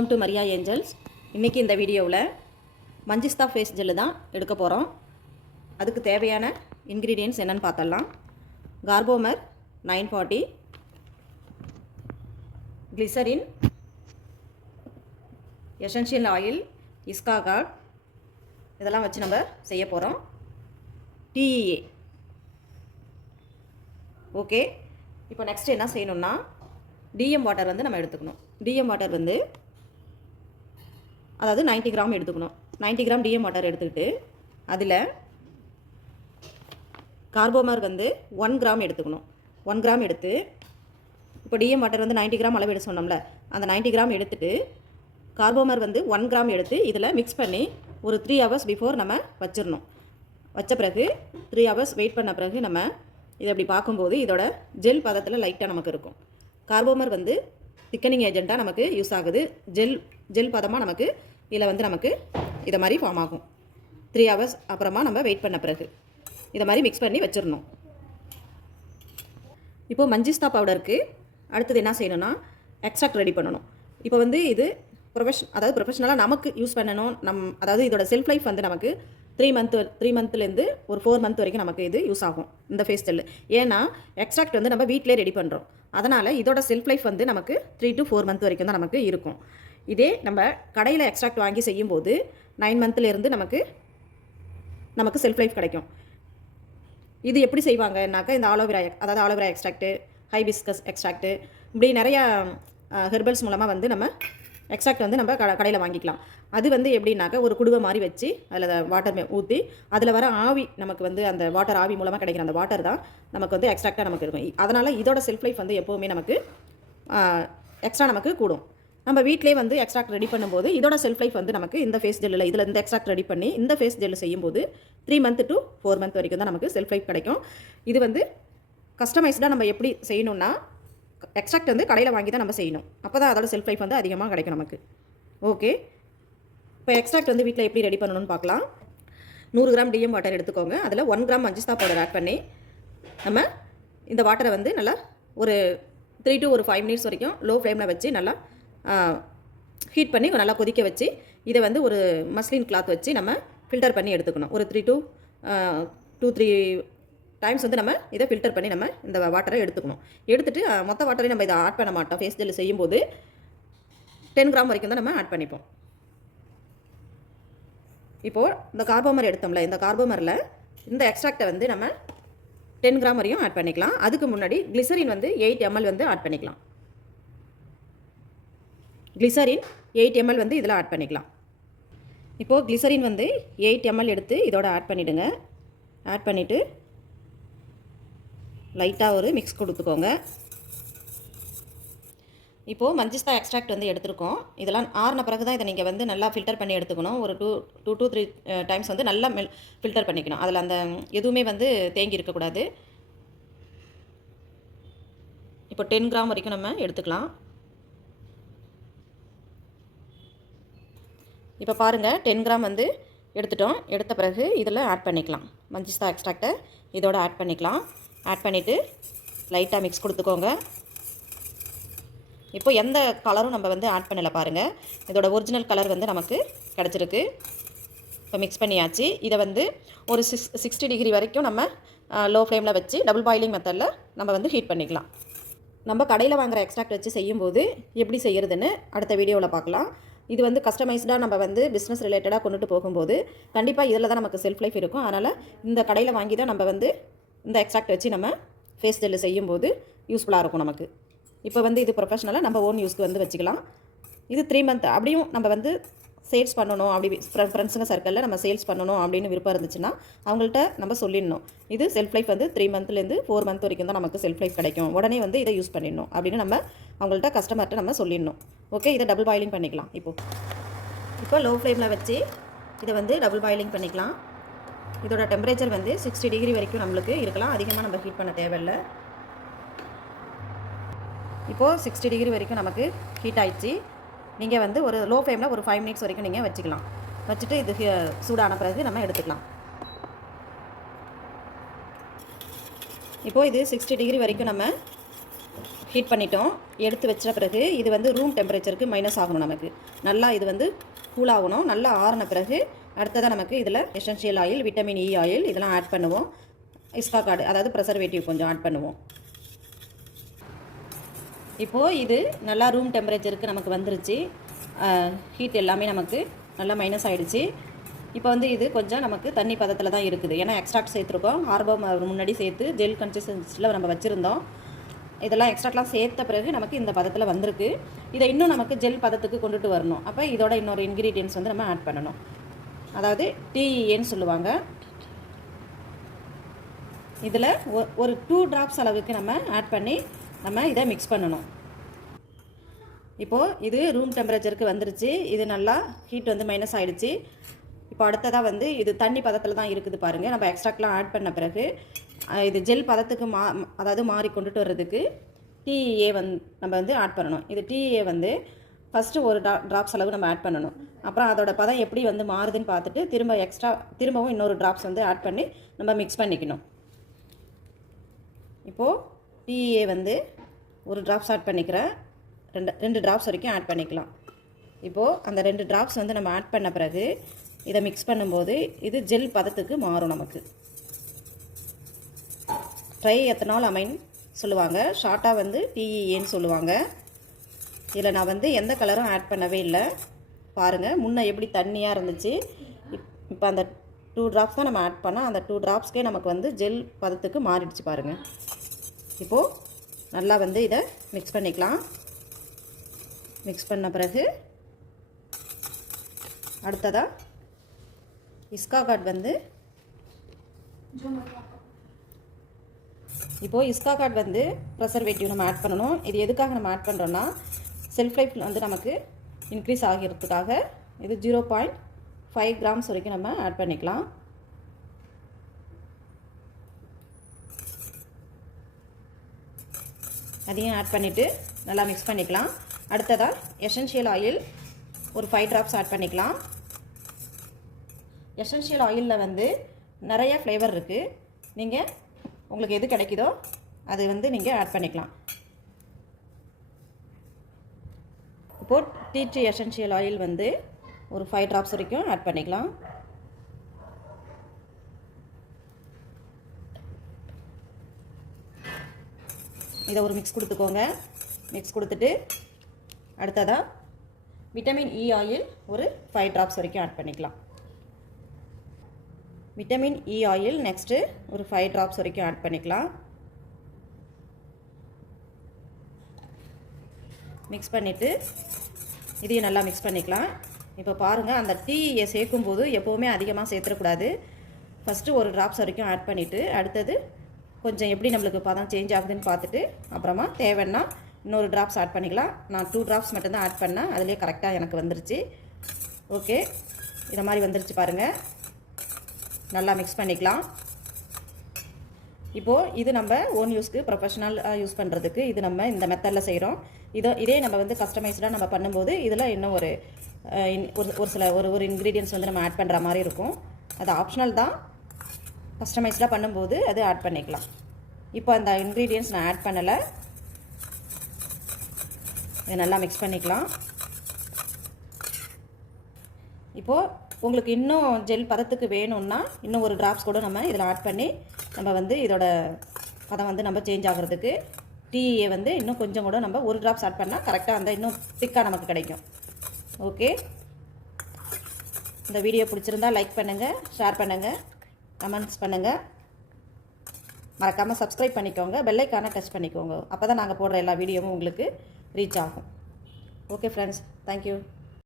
Welcome to Maria Angeles. இன்றைக்கி இந்த வீடியோவில் மஞ்சிஸ்தா ஃபேஸ் ஜெல்லு தான் எடுக்க போகிறோம். அதுக்கு தேவையான இன்க்ரீடியன்ட்ஸ் என்னென்னு பார்த்தலாம். கார்போமர் 940, கிளிசரின், எசென்ஷியல் ஆயில், இஸ்காகார்ட், இதெல்லாம் வச்சு நம்ம செய்ய போகிறோம். டிஇஏ. ஓகே, இப்போ நெக்ஸ்ட் என்ன செய்யணும்னா டிஎம் வாட்டர் வந்து நம்ம எடுத்துக்கணும். டிஎம் வாட்டர் வந்து அதாவது 90 கிராம் எடுத்துக்கணும். 90 கிராம் டிஎம் வாட்டர் எடுத்துக்கிட்டு அதில் கார்போமர் வந்து 1 கிராம் எடுத்துக்கணும். 1 கிராம் எடுத்து, இப்போ டிஎம் வாட்டர் வந்து 90 கிராம் அளவு எடுத்து சொன்னோம்ல, அந்த 90 கிராம் எடுத்துட்டு கார்போமர் வந்து 1 கிராம் எடுத்து இதில் மிக்ஸ் பண்ணி ஒரு 3 ஹவர்ஸ் பிஃபோர் நம்ம வச்சிடணும். வச்ச பிறகு 3 ஹவர்ஸ் வெயிட் பண்ண பிறகு நம்ம இதை அப்படி பார்க்கும்போது இதோட ஜெல் பதத்தில் லைட்டாக நமக்கு இருக்கும். கார்போமர் வந்து திக்கனிங் ஏஜெண்ட்டாக நமக்கு யூஸ் ஆகுது. ஜெல் பதமாக நமக்கு இதில் வந்து நமக்கு இதை மாதிரி ஃபார்ம் ஆகும். 3 ஹவர்ஸ் அப்புறமா நம்ம வெயிட் பண்ண பிறகு இதை மாதிரி மிக்ஸ் பண்ணி வச்சிடணும். இப்போது மஞ்சிஸ்தா பவுடருக்கு அடுத்தது என்ன செய்யணும்னா எக்ஸ்ட்ராக்ட் ரெடி பண்ணணும். இப்போ வந்து இது ப்ரொஃபஷனலாக நமக்கு யூஸ் பண்ணணும். அதாவது இதோட செல்ஃப் லைஃப் வந்து நமக்கு 3 மந்த்லேருந்து ஒரு 4 மந்த் வரைக்கும் நமக்கு இது யூஸ் ஆகும், இந்த ஃபேஸ் ஜெல்லு. ஏன்னா எக்ஸ்ட்ராக்ட் வந்து நம்ம வீட்டிலே ரெடி பண்ணுறோம். அதனால் இதோட செல்ஃப் லைஃப் வந்து நமக்கு 3 to 4 மந்த் வரைக்கும் தான் நமக்கு இருக்கும். இதே நம்ம கடையில் எக்ஸ்ட்ராக்ட் வாங்கி செய்யும்போது 9 மந்த்லேருந்து நமக்கு செல்ஃப் லைஃப் கிடைக்கும். இது எப்படி செய்வாங்கன்னாக்கா இந்த ஆலோவேரா எக்ஸ்ட்ராக்ட்டு, ஹைபிஸ்கஸ் எக்ஸ்ட்ராக்ட்டு, இப்படி நிறையா ஹெர்பல்ஸ் மூலமாக வந்து நம்ம எக்ஸ்ட்ராக்ட் வந்து நம்ம கடையில் வாங்கிக்கலாம். அது வந்து எப்படின்னாக்கா ஒரு குடுவை மாதிரி வச்சு அதில் வாட்டர் ஊற்றி அதில் வர ஆவி நமக்கு வந்து அந்த வாட்டர் ஆவி மூலமாக கிடைக்கிற அந்த வாட்டர் தான் நமக்கு வந்து எக்ஸ்ட்ராக்டாக நமக்கு இருக்கும். அதனால் இதோட செல்ஃப் லைஃப் வந்து எப்போவுமே நமக்கு எக்ஸ்ட்ரா நமக்கு கூடும். நம்ம வீட்டிலே வந்து எக்ஸ்ட்ராக்ட் ரெடி பண்ணும்போது இதோட செல்ஃப் லைஃப் வந்து நமக்கு இந்த ஃபேஸ் ஜெல்லில் இதில் இந்த எக்ஸ்ட்ராக்ட் ரெடி பண்ணி இந்த ஃபேஸ் ஜெல்லு செய்யும்போது 3 மந்த் to 4 மந்த் வரைக்கும் தான் நமக்கு செல்ஃப் லைஃப் கிடைக்கும். இது வந்து கஸ்டமைஸ்டாக நம்ம எப்படி செய்யணும்னா எக்ஸ்ட்ராக்ட் வந்து கடையில் வாங்கி தான் நம்ம செய்யணும். அப்போ தான் அதோட செல்ஃப் லைஃப் வந்து அதிகமாக கிடைக்கும் நமக்கு. ஓகே, இப்போ எக்ஸ்ட்ராக்ட் வந்து வீட்டில் எப்படி ரெடி பண்ணணும்னு பார்க்கலாம். 100 கிராம் டிஎம் வாட்டர் எடுத்துக்கோங்க. அதில் 1 கிராம் மஞ்சிஸ்தா பவுடர் ஆட் பண்ணி நம்ம இந்த வாட்டரை வந்து நல்லா ஒரு 3 to 5 மினிட்ஸ் வரைக்கும் லோ ஃப்ளேமில் வச்சு நல்லா ஹீட் பண்ணி நல்லா கொதிக்க வச்சு இதை வந்து ஒரு மஸ்லின் கிளாத் வச்சு நம்ம ஃபில்டர் பண்ணி எடுத்துக்கணும். ஒரு 3 to 2-3 டைம்ஸ் வந்து நம்ம இதை ஃபில்டர் பண்ணி நம்ம இந்த வாட்டரை எடுத்துக்கணும். எடுத்துகிட்டு மொத்த வாட்டரையும் நம்ம இதை ஆட் பண்ண மாட்டோம். ஃபேஸ் ஜெல் செய்யும்போது 10 கிராம் வரைக்கும் தான் நம்ம ஆட் பண்ணிப்போம். இப்போது இந்த கார்போமர் எடுத்தோம்ல, இந்த கார்போமரில் இந்த எக்ஸ்ட்ராக்டை வந்து நம்ம 10 கிராம் வரையும் ஆட் பண்ணிக்கலாம். அதுக்கு முன்னாடி கிளிசரின் வந்து 8 ml வந்து ஆட் பண்ணிக்கலாம். கிளிசரின் 8 ml வந்து இதில் ஆட் பண்ணிக்கலாம். இப்போது கிளிசரின் வந்து 8 ml எடுத்து இதோட ஆட் பண்ணிவிடுங்க. ஆட் பண்ணிவிட்டு லைட்டாக ஒரு மிக்ஸ் கொடுத்துக்கோங்க. இப்போது மஞ்சிஸ்தா எக்ஸ்ட்ராக்ட் வந்து எடுத்துருக்கோம். இதெல்லாம் ஆறின பிறகு தான் இதை நீங்கள் வந்து நல்லா ஃபில்டர் பண்ணி எடுத்துக்கணும். ஒரு 2 to 3 டைம்ஸ் வந்து நல்லா ஃபில்டர் பண்ணிக்கணும். அதில் அந்த எதுவுமே வந்து தேங்கி இருக்கக்கூடாது. இப்போ 10 கிராம் வரைக்கும் நம்ம எடுத்துக்கலாம். இப்போ பாருங்கள், 10 கிராம் வந்து எடுத்துட்டோம். எடுத்த பிறகு இதில் ஆட் பண்ணிக்கலாம். மஞ்சிஸ்தா எக்ஸ்ட்ராக்டை இதோட ஆட் பண்ணிக்கலாம். ஆட் பண்ணிவிட்டு லைட்டாக மிக்ஸ் கொடுத்துக்கோங்க. இப்போ எந்த கலரும் நம்ம வந்து ஆட் பண்ணலை பாருங்கள். இதோட ஒரிஜினல் கலர் வந்து நமக்கு கிடச்சிருக்கு. இப்போ மிக்ஸ் பண்ணியாச்சு. இதை வந்து ஒரு 60 டிகிரி வரைக்கும் நம்ம லோ ஃப்ளேமில் வச்சு டபுள் பாயிலிங் மெத்தடில் நம்ம வந்து ஹீட் பண்ணிக்கலாம். நம்ம கடையில் வாங்குகிற எக்ஸ்ட்ராக்ட் வச்சு செய்யும்போது எப்படி செய்கிறதுன்னு அடுத்த வீடியோவில் பார்க்கலாம். இது வந்து கஸ்டமைஸ்டாக நம்ம வந்து பிஸ்னஸ் ரிலேட்டடாக கொண்டுட்டு போகும்போது கண்டிப்பாக இதில் தான் நமக்கு செல்ஃப் லைஃப் இருக்கும். அதனால் இந்த கடையில் வாங்கி தான் நம்ம வந்து இந்த எக்ஸ்ட்ராக்ட் வச்சு நம்ம ஃபேஸ் ஜெல்லு செய்யும்போது யூஸ்ஃபுல்லாக இருக்கும் நமக்கு. இப்போ வந்து இது ப்ரொஃபஷனலாக நம்ம ஓன் யூஸ்க்கு வந்து வச்சுக்கலாம். இது 3 மந்த் அப்படியும் நம்ம வந்து சேல்ஸ் பண்ணணும், அப்படி ஃப்ரெண்ட்ஸுங்க சர்க்கிளில் நம்ம சேல்ஸ் பண்ணணும் அப்படின்னு விருப்பம் இருந்துச்சுன்னா அவங்கள்ட்ட நம்ம சொல்லிடணும். இது செல்ஃப் லைஃப் வந்து 3 மந்த்லேருந்து 4 மந்த் வரைக்கும் தான் நமக்கு செல்ஃப் லைஃப் கிடைக்கும். உடனே வந்து இதை யூஸ் பண்ணிடணும் அப்படின்னு நம்ம அவங்கள்ட்ட கஸ்டமர்கிட்ட நம்ம சொல்லிடணும். ஓகே, இதை டபுள் பாயிலிங் பண்ணிக்கலாம். இப்போ லோ ஃப்ளேமில் வச்சு இதை வந்து டபுள் பாயிலிங் பண்ணிக்கலாம். இதோட டெம்பரேச்சர் வந்து 60 டிகிரி வரைக்கும் நம்மளுக்கு இருக்கலாம். அதிகமாக நம்ம ஹீட் பண்ண தேவையில்லை. இப்போது 60 டிகிரி வரைக்கும் நமக்கு ஹீட் ஆகிடுச்சு. நீங்கள் வந்து ஒரு லோ ஃப்ளேமில் ஒரு 5 மினிட்ஸ் வரைக்கும் நீங்கள் வச்சுக்கலாம். வச்சுட்டு இது சூடான பிறகு நம்ம எடுத்துக்கலாம். இப்போது இது 60 டிகிரி வரைக்கும் நம்ம ஹீட் பண்ணிட்டோம். எடுத்து வச்ச பிறகு இது வந்து ரூம் டெம்பரேச்சருக்கு மைனஸ் ஆகணும். நமக்கு நல்லா இது வந்து கூல் ஆகணும். நல்லா ஆறின பிறகு அடுத்ததாக நமக்கு இதில் essential oil, vitamin E oil இதெல்லாம் ஆட் பண்ணுவோம். இஸ்காகார்டு அதாவது ப்ரெசர்வேட்டிவ் கொஞ்சம் ஆட் பண்ணுவோம். இப்போது இது நல்லா ரூம் டெம்பரேச்சருக்கு நமக்கு வந்துருச்சு. ஹீட் எல்லாமே நமக்கு நல்லா மைனஸ் ஆகிடுச்சு. இப்போ வந்து இது கொஞ்சம் நமக்கு தண்ணி பதத்தில் தான் இருக்குது. ஏன்னா எக்ஸ்ட்ராக்ட் சேர்த்துருக்கோம். ஆர்பம் முன்னாடி சேர்த்து ஜெல் கன்சிஸ்டன்சியில் நம்ம வச்சுருந்தோம். இதெல்லாம் எக்ஸ்ட்ராக்ட்லாம் சேர்த்த பிறகு நமக்கு இந்த பதத்தில் வந்திருக்கு. இதை இன்னும் நமக்கு ஜெல் பதத்துக்கு கொண்டுட்டு வரணும். அப்போ இதோட இன்னொரு இன்க்ரீடியன்ஸ் வந்து நம்ம ஆட் பண்ணணும். அதாவது டிஇஏன்னு சொல்லுவாங்க. இதில் ஒரு 2 ட்ராப்ஸ் அளவுக்கு நம்ம ஆட் பண்ணி நம்ம இதை மிக்ஸ் பண்ணணும். இப்போது இது ரூம் டெம்பரேச்சருக்கு வந்துருச்சு. இது நல்லா ஹீட் வந்து மைனஸ் ஆகிடுச்சு. இப்போ அடுத்ததாக வந்து இது தண்ணி பதத்தில் தான் இருக்குது பாருங்கள். நம்ம எக்ஸ்ட்ராக்ட்லாம் ஆட் பண்ண பிறகு இது ஜெல் பதத்துக்கு அதாவது மாறி கொண்டுட்டு வர்றதுக்கு டிஏ நம்ம வந்து ஆட் பண்ணணும். இது டிஏ வந்து ஃபஸ்ட்டு ஒரு ட்ராப்ஸ் அளவு நம்ம ஆட் பண்ணணும். அப்புறம் அதோட பதம் எப்படி வந்து மாறுதுன்னு பார்த்துட்டு திரும்பவும் இன்னொரு ட்ராப்ஸ் வந்து ஆட் பண்ணி நம்ம மிக்ஸ் பண்ணிக்கணும். இப்போது டிஏ வந்து ஒரு ட்ராப்ஸ் ஆட் பண்ணிக்கிறேன். ரெண்டு ட்ராப்ஸ் வரைக்கும் ஆட் பண்ணிக்கலாம். இப்போது அந்த 2 ட்ராப்ஸ் வந்து நம்ம ஆட் பண்ண பிறகு இதை மிக்ஸ் பண்ணும்போது இது ஜெல் பதத்துக்கு மாறும். நமக்கு ட்ரை எத்தனால் அமைன் சொல்லுவாங்க. ஷார்ட்டாக வந்து டிஇஏன்னு சொல்லுவாங்க. இதில் நான் வந்து எந்த கலரும் ஆட் பண்ணவே இல்லை. பாருங்கள், முன்னே எப்படி தண்ணியாக இருந்துச்சு. இப்போ அந்த 2 ட்ராப்ஸ் தான் நம்ம ஆட் பண்ணோம். அந்த 2 ட்ராப்ஸ்க்கே நமக்கு வந்து ஜெல் பதத்துக்கு மாறிடுச்சு பாருங்கள். இப்போது நல்லா வந்து இதை மிக்ஸ் பண்ணிக்கலாம். மிக்ஸ் பண்ண பிறகு அடுத்ததாக இஸ்காகார்ட் வந்து இப்போது இஸ்காகார்ட் வந்து ப்ரெசர்வேட்டிவ் நம்ம ஆட் பண்ணணும். இது எதுக்காக நம்ம ஆட் பண்ணுறோன்னா செல்ஃப் லைஃப் வந்து நமக்கு இன்க்ரீஸ் ஆகிறதுக்காக. இது 0.5 கிராம்ஸ் வரைக்கும் நம்ம ஆட் பண்ணிக்கலாம். அதையும் ஆட் பண்ணிவிட்டு நல்லா மிக்ஸ் பண்ணிக்கலாம். அடுத்ததாக எசென்ஷியல் ஆயில் ஒரு 5 ட்ராப்ஸ் ஆட் பண்ணிக்கலாம். எசென்ஷியல் ஆயிலில் வந்து நிறைய ஃப்ளேவர் இருக்குது. நீங்கள் உங்களுக்கு எது கிடைக்குதோ அது வந்து நீங்கள் ஆட் பண்ணிக்கலாம். இப்போது டீ ட்ரீ எசென்ஷியல் ஆயில் வந்து ஒரு 5 ட்ராப்ஸ் வரைக்கும் ஆட் பண்ணிக்கலாம். இதை ஒரு மிக்ஸ் கொடுத்துக்கோங்க. மிக்ஸ் கொடுத்துட்டு அடுத்ததாக விட்டமின் இ ஆயில் ஒரு 5 ட்ராப்ஸ் வரைக்கும் ஆட் பண்ணிக்கலாம். விட்டமின் இ ஆயில் நெக்ஸ்ட்டு ஒரு 5 ட்ராப்ஸ் வரைக்கும் ஆட் பண்ணிக்கலாம். மிக்ஸ் பண்ணிவிட்டு இதையும் நல்லா மிக்ஸ் பண்ணிக்கலாம். இப்போ பாருங்கள், அந்த டீயை சேர்க்கும்போது எப்போவுமே அதிகமாக சேர்த்துடக்கூடாது. ஃபஸ்ட்டு ஒரு ட்ராப்ஸ் வரைக்கும் ஆட் பண்ணிவிட்டு அடுத்தது கொஞ்சம் எப்படி நம்மளுக்கு பதம் சேஞ்ச் ஆகுதுன்னு பார்த்துட்டு அப்புறமா தேவைன்னா இன்னொரு ட்ராப்ஸ் ஆட் பண்ணிக்கலாம். நான் 2 ட்ராப்ஸ் மட்டும்தான் ஆட் பண்ணேன். அதிலே கரெக்டாக எனக்கு வந்துருச்சு. ஓகே, இதை மாதிரி வந்துருச்சு பாருங்கள். நல்லா மிக்ஸ் பண்ணிக்கலாம். இப்போது இது நம்ம ஓன் யூஸ்க்கு ப்ரொஃபஷனல் யூஸ் பண்ணுறதுக்கு இது நம்ம இந்த மெத்தடில் செய்கிறோம். இதே நம்ம வந்து கஸ்டமைஸ்டாக நம்ம பண்ணும்போது இதில் இன்னும் ஒரு சில ஒரு இன்க்ரீடியன்ஸ் வந்து நம்ம ஆட் பண்ணுற மாதிரி இருக்கும். அது ஆப்ஷனல் தான். கஸ்டமைஸ்டாக பண்ணும்போது அது ஆட் பண்ணிக்கலாம். இப்போ அந்த இன்க்ரீடியன்ஸ் நான் ஆட் பண்ணலை. இதை நல்லா மிக்ஸ் பண்ணிக்கலாம். இப்போது உங்களுக்கு இன்னும் ஜெல் பதத்துக்கு வேணும்னா இன்னும் ஒரு ட்ராப்ஸ் கூட நம்ம இதில் ஆட் பண்ணி நம்ம வந்து இதோட பதம் வந்து நம்ம சேஞ்ச் ஆகிறதுக்கு டீயை வந்து இன்னும் கொஞ்சம் கூட நம்ம ஒரு ட்ராப்ஸ் ஆட் பண்ணால் கரெக்டாக அந்த இன்னும் திக்காக நமக்கு கிடைக்கும். ஓகே, இந்த வீடியோ பிடிச்சிருந்தால் லைக் பண்ணுங்கள், ஷேர் பண்ணுங்கள், கமெண்ட்ஸ் பண்ணுங்கள். மறக்காமல் சப்ஸ்கிரைப் பண்ணிக்கோங்க. பெல் ஐக்கானை டச் பண்ணிக்கோங்க. அப்போ தான் நாங்கள் போடுற எல்லா வீடியோவும் உங்களுக்கு ரீச் ஆகும். Okay friends, thank you.